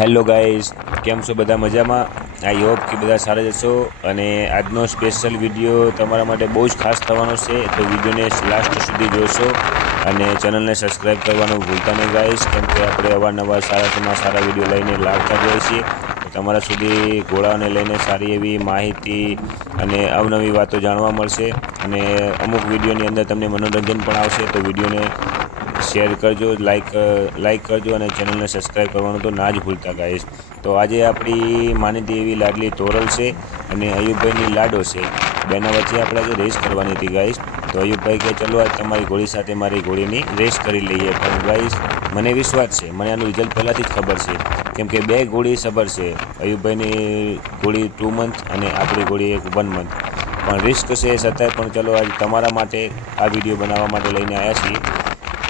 Hello guys, કેમ છો બધા મજામાં? આઈ હોપ કે બધા સારા જશો અને આજનો સ્પેશિયલ વીડિયો તમારા માટે બહુ જ ખાસ થવાનો છે, તો વિડીયોને લાસ્ટ સુધી જોશો અને ચેનલને સબસ્ક્રાઈબ કરવાનું ભૂલતા નહીં ગાઈઝ, કેમ કે આપણે અવારનવાર સારામાં સારા વીડિયો લઈને લાવતા જ હોઈએ છીએ. તમારા સુધી ઘોડાઓને લઈને સારી એવી માહિતી અને અવનવી વાતો જાણવા મળશે અને અમુક વિડીયોની અંદર તમને મનોરંજન પણ આવશે, તો વિડીયોને શેર કરજો લાઈક લાઈક કરજો અને ચેનલને સબસ્ક્રાઈબ કરવાનું તો ના જ ભૂલતા ગાઈશ તો આજે આપણી માનીતી એવી લાડલી તોરલ છે અને અયુબભાઈની લાડો છે. બેના વચ્ચે આપણે આજે રેસ કરવાની હતી ગાઈશ તો અયુબભાઈ કે ચલો આજ તમારી ઘોડી સાથે મારી ઘોડીની રેસ કરી લઈએ. પણ ગાઈશ મને વિશ્વાસ છે, મને આનું રિઝલ્ટ પહેલાંથી જ ખબર છે. કેમ કે બે ઘોડી સબર છે, અયુબભાઈની ઘોડી ટુ મંથ અને આપણી ઘોડી એક વન મંથ પણ રિસ્ક છે છતાંય પણ ચલો આજ તમારા માટે આ વીડિયો બનાવવા માટે લઈને આવ્યા છીએ.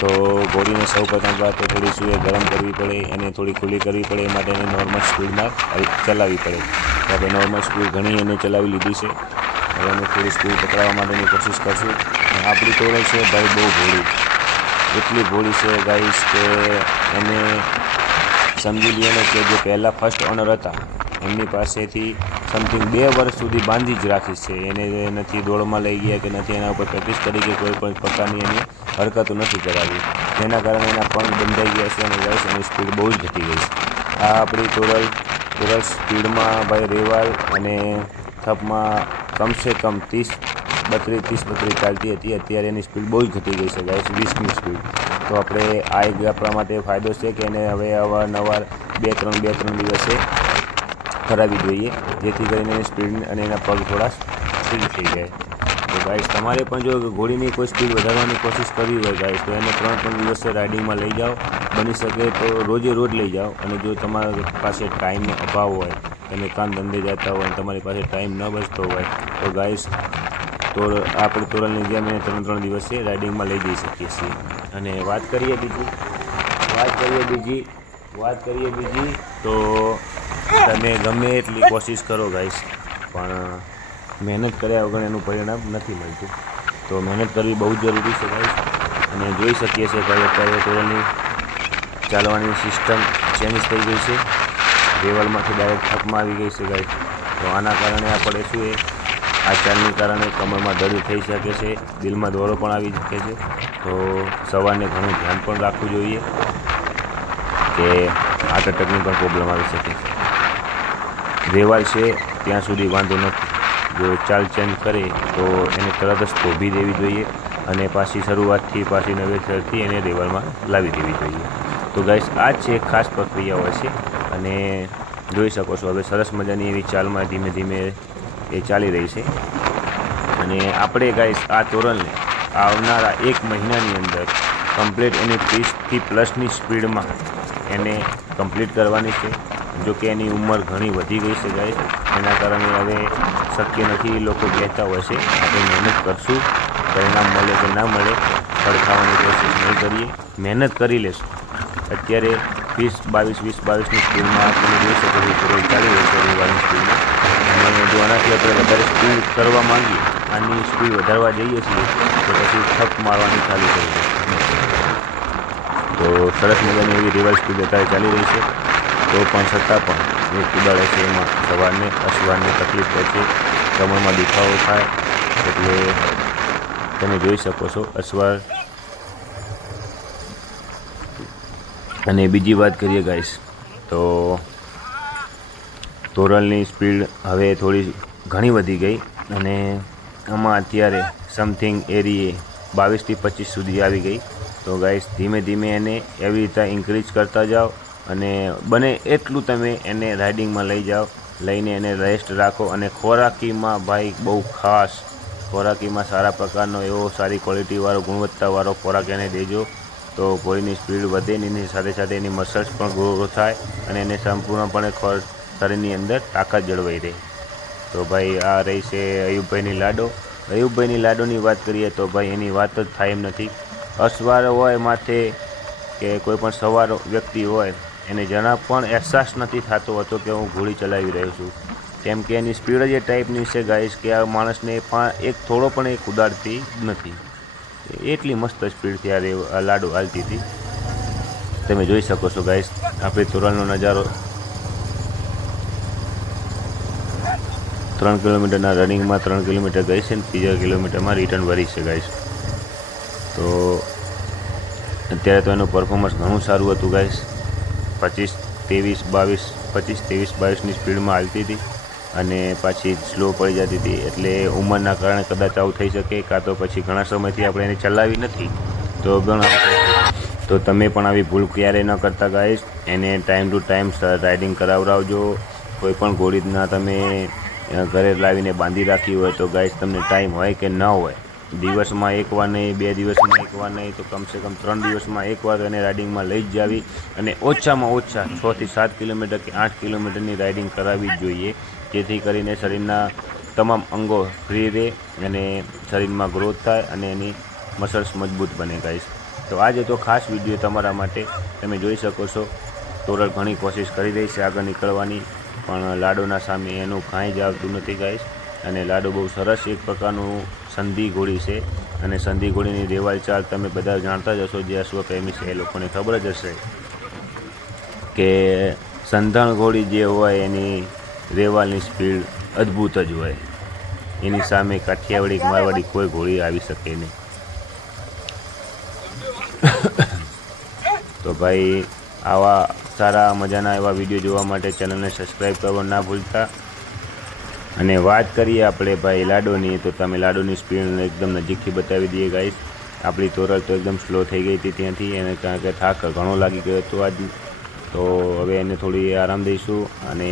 તો ઘોડીને સૌ પ્રથમ વાત તો થોડી શું ગરમ કરવી પડે, એને થોડી ખુલ્લી કરવી પડે, એ માટે એને નોર્મલ સ્પીડમાં ચલાવવી પડે. તો નોર્મલ સ્પીડ ઘણી એને ચલાવી લીધી છે. હવે અમે થોડી સ્પીડ પકડાવવા માટેની કોશિશ કરશું. આપણી તોડે છે ભાઈ બહુ ભોળી. એટલી ભોળી છે ગાઈશ કે એને સમજી લઈએ કે જે પહેલાં ફર્સ્ટ ઓનર હતા એમની પાસેથી સમથિંગ બે વર્ષ સુધી બાંધી જ રાખી છે. એને નથી દોડમાં લઈ ગયા કે નથી એના ઉપર પ્રેક્ટિસ કરી કે કોઈ પણ પ્રકારની એની હરકતો નથી કરાવી. જેના કારણે એના પગ બંધાઈ ગયા છે અને રસ એની સ્પીડ બહુ જ ઘટી ગઈ છે. આ આપણી તોરલ તોરલ સ્પીડમાં ભાઈ રેવાલ અને થપમાં કમસે કમ ત્રીસ, બત્રીસ ત્રીસ, બત્રીસ ચાલતી હતી. અત્યારે એની સ્પીડ બહુ જ ઘટી ગઈ છે ગાઈસ વીસની સ્પીડ તો આપણે આ એક આપણા માટે ફાયદો છે કે એને હવે અવારનવાર બે, ત્રણ બે, ત્રણ દિવસે કરાવવી જોઈએ, જેથી કરીને એની સ્પીડ અને એના પગ થોડા સ્થિર થઈ જાય. તો ગાઈસ તમારે પણ જો ઘોડીની કોઈ સ્પીડ વધારવાની કોશિશ કરવી હોય ગાઈસ તો એને ત્રણ ત્રણ દિવસે રાઇડિંગમાં લઈ જાઓ. બની શકે તો રોજે રોજ લઈ જાઓ. અને જો તમારા પાસે ટાઈમનો અભાવ હોય, તમે કામ ધંધે જતા હોય અને તમારી પાસે ટાઈમ ન બચતો હોય, તો ગાઈસ તો આપણે તોરલની જેમ એને ત્રણ ત્રણ દિવસે રાઇડિંગમાં લઈ જઈ શકીએ છીએ. અને વાત કરીએ બીજી, વાત કરીએ બીજી વાત કરીએ બીજી, તો તમે ગમે એટલી કોશિશ કરો ગાઈશ પણ મહેનત કર્યા વગર એનું પરિણામ નથી મળતું. તો મહેનત કરવી બહુ જરૂરી છે ગાઈશ અને જોઈ શકીએ છીએ કે અત્યારે તોરલની ચાલવાની સિસ્ટમ ચેન્જ થઈ ગઈ છે. રેવલમાંથી ડાયરેક્ટ થકમાં આવી ગઈ છે ગાઈશ તો આના કારણે આપણે શું એ આ ચાલને કારણે કમરમાં દર્દ થઈ શકે છે, દિલમાં દોરો પણ આવી શકે છે. તો સવારને ઘણું ધ્યાન પણ રાખવું જોઈએ. કે હાર્ટ એટેકની પણ પ્રોબ્લેમ આવી શકે છે. રહેવાય છે, ત્યાં સુધી વાંધો નથી. જો ચાલ ચેન્જ કરે તો એને તરત જ થોભી દેવી જોઈએ અને પાછી શરૂઆતથી, પાછી નવેસરથી એને રેવલમાં લાવી દેવી જોઈએ. તો ગાઈસ આ છે ખાસ પ્રક્રિયાઓ છે અને જોઈ શકો છો હવે સરસ મજાની એવી ચાલમાં ધીમે ધીમે એ ચાલી રહી છે. અને આપણે ગાઈસ આ તોરણને આવનારા એક મહિનાની અંદર કમ્પ્લીટ એની ત્રીસથી પ્લસની સ્પીડમાં એને કમ્પ્લીટ કરવાની છે. જો કે એની ઉંમર ઘણી વધી ગઈ છે ગાય એના કારણે હવે શક્ય નથી લોકો કહેતા હોય છે, આપણે મહેનત કરશું, પરિણામ મળે કે ના મળે પડખાવાની કોશિશ નહીં કરીએ, મહેનત કરી લેશું. અત્યારે વીસ, બાવીસ, વીસ, બાવીસની સ્કૂલમાં તમે જોઈ શકો છો તોરલ ચાલી રહી છે રવિવારની સ્કૂલમાં અને જો આનાથી આપણે વધારે સ્કૂલ કરવા માંગીએ, આની સ્પીડ વધારવા જઈએ છીએ, તો પછી થપ મારવાની ચાલુ કરી દે તો સરસ મજાની એવી રિવર્સ સ્પીડ ચાલી રહી છે. તો પણ છતાં પણ એ કુદાળે છે એમાં સવારને, અસવારને તકલીફ છે કમરમાં દુખાવો થાય, એટલે તમે જોઈ શકો છો અસવાર. અને બીજી વાત કરીએ ગાઈસ તો તોરલની સ્પીડ હવે થોડી ઘણી વધી ગઈ અને આમાં અત્યારે સમથિંગ એરીએ બાવીસથી પચીસ સુધી આવી ગઈ. તો ગાઈસ ધીમે ધીમે એને એવી રીતે ઇન્ક્રીઝ કરતા જાઓ અને બને એટલું તમે એને રાઇડિંગમાં લઈ જાઓ. લઈને એને રેસ્ટ રાખો અને ખોરાકીમાં ભાઈ બહુ ખાસ, ખોરાકીમાં સારા પ્રકારનો એવો સારી ક્વોલિટીવાળો ગુણવત્તાવાળો ખોરાક એને દેજો. તો ભોયની સ્પીડ વધે ને એની સાથે સાથે એની મસલ્સ પણ ગ્રો થાય અને એને સંપૂર્ણપણે શરીરની અંદર તાકાત જળવાઈ રહે. તો ભાઈ આ રહી અયુબભાઈની લાડો. અયુબભાઈની લાડોની વાત કરીએ તો ભાઈ એની વાત જ થાય એમ નથી. અસવાર હોય માથે કે કોઈ પણ સવાર વ્યક્તિ હોય, એને જરા પણ અહેસાસ નથી થતો હતો કે હું ઘોડી ચલાવી રહ્યો છું. કેમ કે એની સ્પીડ જ એ ટાઈપની છે ગાઈશ કે આ માણસને પણ એક થોડો પણ એ કુદાડતી નથી. એટલી મસ્ત સ્પીડથી આ લાડુ હાલતી હતી. તમે જોઈ શકો છો ગાઈશ આપણે તોરણનો નજારો. ત્રણ કિલોમીટરના રનિંગમાં ત્રણ કિલોમીટર ગઈ છે ને ત્રીજા કિલોમીટરમાં રિટર્ન ભરી છે ગાઈશ અત્યારે તો એનું પરફોર્મન્સ ઘણું સારું હતું ગાઈસ પચીસ, ત્રેવીસ, બાવીસ, પચીસ, ત્રેવીસ, બાવીસની સ્પીડમાં હાલતી હતી અને પાછી સ્લો પડી જતી હતી. એટલે ઉંમરના કારણે કદાચ આવું થઈ શકે, કાં તો પછી ઘણા સમયથી આપણે એને ચલાવી નથી. તો ઘણા તો તમે પણ આવી ભૂલ ક્યારેય ન કરતા ગાઈશ એને ટાઈમ ટુ ટાઈમ રાઇડિંગ કરાવડાવજો. કોઈ પણ ઘોડીના તમે ઘરે લાવીને બાંધી રાખી હોય તો ગાઈશ તમને ટાઈમ હોય કે ન હોય. દિવસમાં એકવાર નહીં, બે દિવસમાં એકવાર નહીં, તો કમસે કમ ત્રણ દિવસમાં એકવાર એને રાઇડિંગમાં લઈ જ જાવી અને ઓછામાં ઓછા છથી સાત કિલોમીટર કે આઠ કિલોમીટરની રાઇડિંગ કરાવવી જ જોઈએ. જેથી કરીને શરીરના તમામ અંગો ફ્રી રહે અને શરીરમાં ગ્રોથ થાય અને એની મસલ્સ મજબૂત બને ગાઈશ તો આજે તો ખાસ વીડિયો તમારા માટે તમે જોઈ શકો છો. તોરલ ઘણી કોશિશ કરી રહી છે આગળ નીકળવાની, પણ લાડોના સામે એનું કાંઈ જ આવતું નથી ગાઈશ અને લાડો બહુ સરસ એક પ્રકારનું સંધિ ઘોડી છે અને સંધિ ઘોડીની રેવાલ ચાલ તમે બધા જાણતા જ હશો જે અશ્વપ્રેમી છે એ લોકોને ખબર જ હશે કે સંધાણ ઘોડી જે હોય એની રેવાલની સ્પીડ અદ્ભુત જ હોય. એની સામે કાઠિયાવાડી મારવાડી કોઈ ઘોડી આવી શકે નહીં. તો ભાઈ, આવા સારા મજાના એવા વીડિયો જોવા માટે ચેનલને સબસ્ક્રાઈબ કરવા ના ભૂલતા. અને વાત કરીએ આપણે ભાઈ લાડોની, તો તમે લાડોની સ્પીડ એકદમ નજીકથી બતાવી દઈએ ગાઈસ આપણી તોરલ તો એકદમ સ્લો થઈ ગઈ હતી ત્યાંથી, એને કારણ કે થાક ઘણો લાગી ગયો હતો આજ તો હવે એને થોડી આરામ દઈશું અને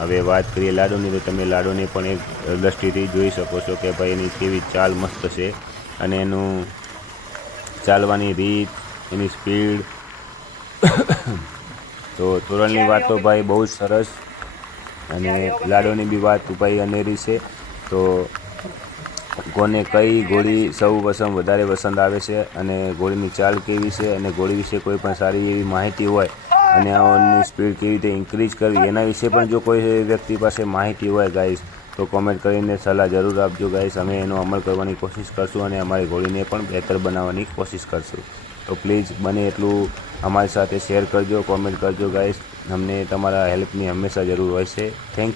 હવે વાત કરીએ લાડોની, તો તમે લાડોને પણ એક દ્રષ્ટિથી જોઈ શકો છો કે ભાઈ એની કેવી ચાલ મસ્ત છે. અને એનું ચાલવાની રીત, એની સ્પીડ તો તોરણની વાત તો ભાઈ બહુ જ સરસ. અને લાડોની બી વાત ભાઈ અનેરી છે. તો કોને કઈ ગોળી સૌ પસંદ વધારે પસંદ આવે છે અને ઘોડીની ચાલ કેવી છે અને ગોળી વિશે કોઈ પણ સારી એવી માહિતી હોય અને આની સ્પીડ કેવી રીતે ઇન્ક્રીઝ કરવી એના વિશે પણ જો કોઈ વ્યક્તિ પાસે માહિતી હોય ગાઈસ, તો કોમેન્ટ કરીને સલાહ જરૂર આપજો ગાઈસ. અમે એનો અમલ કરવાની કોશિશ કરશું અને અમારી ઘોડીને પણ બહેતર બનાવવાની કોશિશ કરશું. તો પ્લીઝ બને એટલું અમારી સાથે શેર કરજો કોમેન્ટ કરજો ગાઈસ. અમને તમારા હેલ્પની હંમેશા જરૂર હોય છે. થેન્ક